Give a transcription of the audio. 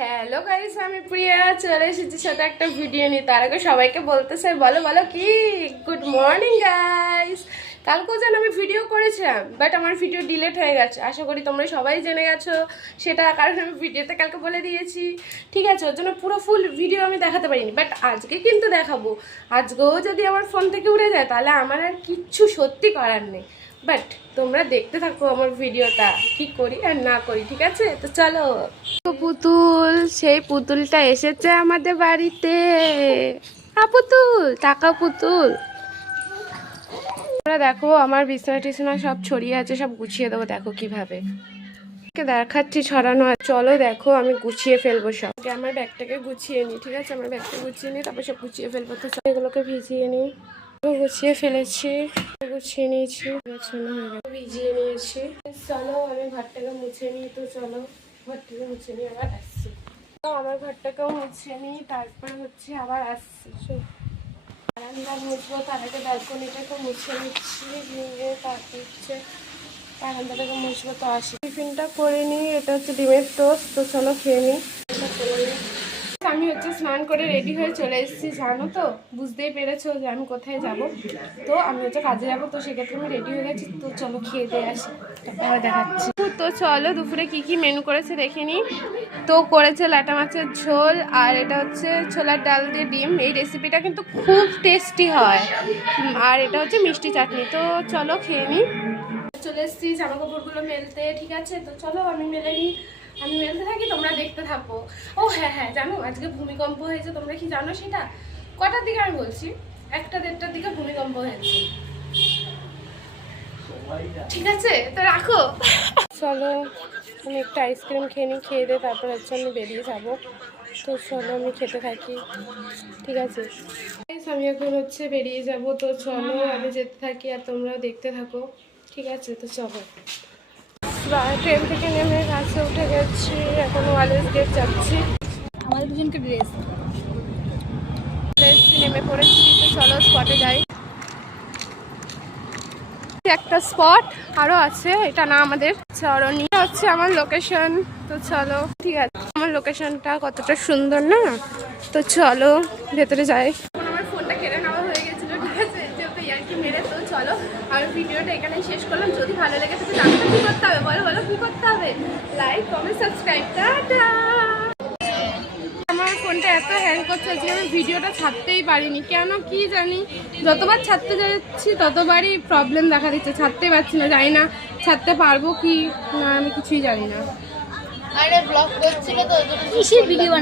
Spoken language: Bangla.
হ্যালো গাইস, আমি প্রিয়া চলে এসেছি সাথে একটা ভিডিও নিয়ে। তার আগে সবাইকে বলতে চাই, বলো বলো কি গুড মর্নিং গাইস। কালকেও যেন আমি ভিডিও করেছিলাম, বাট আমার ভিডিও ডিলিট হয়ে গেছে। আশা করি তোমরা সবাই জেনে গেছো সেটা, কারণ আমি ভিডিওতে কালকে বলে দিয়েছি। ঠিক আছে, ওর জন্য পুরো ফুল ভিডিও আমি দেখাতে পারিনি, বাট আজকে কিন্তু দেখাবো। আজকেও যদি আমার ফোন থেকে উড়ে যায় তাহলে আমার আর কিচ্ছু সত্যি করার নেই। বাট তোমরা দেখতে থাকো আমার ভিডিওটা, কি করি আর না করি। ঠিক আছে, তো চলো। পুতুল, সেই পুতুলটা এসেছে আমাদের বাড়িতে। পুতুল টাকা পুতুল, তোমরা দেখো আমার বিছানা টিছানা সব ছড়িয়ে আছে, সব গুছিয়ে দেবো। দেখো কিভাবে দেখাচ্ছি ছড়ানো। চলো দেখো, আমি গুছিয়ে ফেলবো সব। আমার ব্যাগটাকে গুছিয়ে নিই। ঠিক আছে, আমার ব্যাগটা গুছিয়ে নিই, তারপর সব গুছিয়ে ফেলবো। তো এগুলোকে ভিজিয়ে নিই। গুছিয়ে ফেলেছি, গুছিয়ে নিয়েছি, ভিজিয়ে নিয়েছি। চলো আমি ঘরটাকে মুছে নিই। তো চলো ঘরটাকে মুছে নিই, আবার আসছি। তো আমার ঘরটাকেও মুছে নিই, তারপরে হচ্ছে আবার আসছি। বারান্দা মুছবো, তার আগে ব্যালকনিটাকে মুছে নিচ্ছি, নিয়ে তারপর হচ্ছে বারান্দাটাকে মুছবো। তো আসি, টিফিনটা করে নিই। এটা হচ্ছে ডিমের টোস্ট। তো চলো খেয়ে নিই। আমি হচ্ছে স্নান করে রেডি হয়ে চলে এসেছি, জানো তো, বুঝতেই পেরেছো যে আমি কোথায় যাব। তো আমি হচ্ছে কাজে যাবো, তো সেক্ষেত্রে আমি রেডি হয়ে গেছি। তো চলো খেয়ে দিয়ে আসি, তারপর দেখাচ্ছি। তো চলো দুপুরে কি কি মেনু করেছে দেখে নিই। তো করেছে ল্যাটা মাছের ঝোল, আর এটা হচ্ছে ছোলার ডাল দিয়ে ডিম। এই রেসিপিটা কিন্তু খুব টেস্টি হয়। আর এটা হচ্ছে মিষ্টি চাটনি। তো চলো খেয়ে নিই। চলে এসেছি জামা কাপড়গুলো মেলতে। ঠিক আছে, তো চলো আমি মেলে নিই। আমি মেলতে থাকি, তোমরা দেখতে থাকো। ও হ্যাঁ হ্যাঁ, জানো আজকে ভূমিকম্প হয়েছে, তোমরা কি জানো সেটা? কটার দিকে আমি বলছি, 1টা-1:30টার দিকে ভূমিকম্প হয়েছে। ঠিক আছে, তো রাখো। চলো আমি একটা আইসক্রিম খেয়ে নিই, খেয়ে দিয়ে তারপর হচ্ছে আমি বেরিয়ে যাবো। তো চলো আমি খেতে থাকি। ঠিক আছে, আমি এখন হচ্ছে বেরিয়ে যাব। তো চলো আমি যেতে থাকি আর তোমরাও দেখতে থাকো। ঠিক আছে, তো চলো। ট্রেন থেকে নেমে বাসে উঠে গেছি, এখন ওয়ালেস গেট যাচ্ছি। আমাদের দুজনকে ড্রেস নেমে পড়েছি। তো চলো স্পটে যাই। একটা স্পট আরো আছে, এটা না আমাদের চরণী, হচ্ছে আমার লোকেশন। তো চলো, ঠিক আছে, আমার লোকেশনটা কতটা সুন্দর না। তো চলো ভেতরে যাই। আমার ফোনটা কেড়ে নেওয়া হয়ে গেছিল, ঠিক আছে, যেহেতু ইয়ার্কি মেরে। তো চলো আমি ভিডিওটা এখানেই শেষ করলাম। যদি ভালো লেগে থাকে জানো কি করতে হবে, বলো বলো কি করতে হবে? Like, comment, subscribe. টাটা। আমার ফোনটা এত হ্যাং করছে যে আমি ভিডিওটা ছাড়তেই পারিনি, কেন কি জানি। যতবার ছাড়তে যাচ্ছি ততবারই প্রবলেম দেখা দিচ্ছে, ছাড়তেই পারছি না। জানি না ছাড়তে পারবো কি না, আমি কিছুই জানি না। আরে ব্লগ করছিল তো কিসের ভিডিও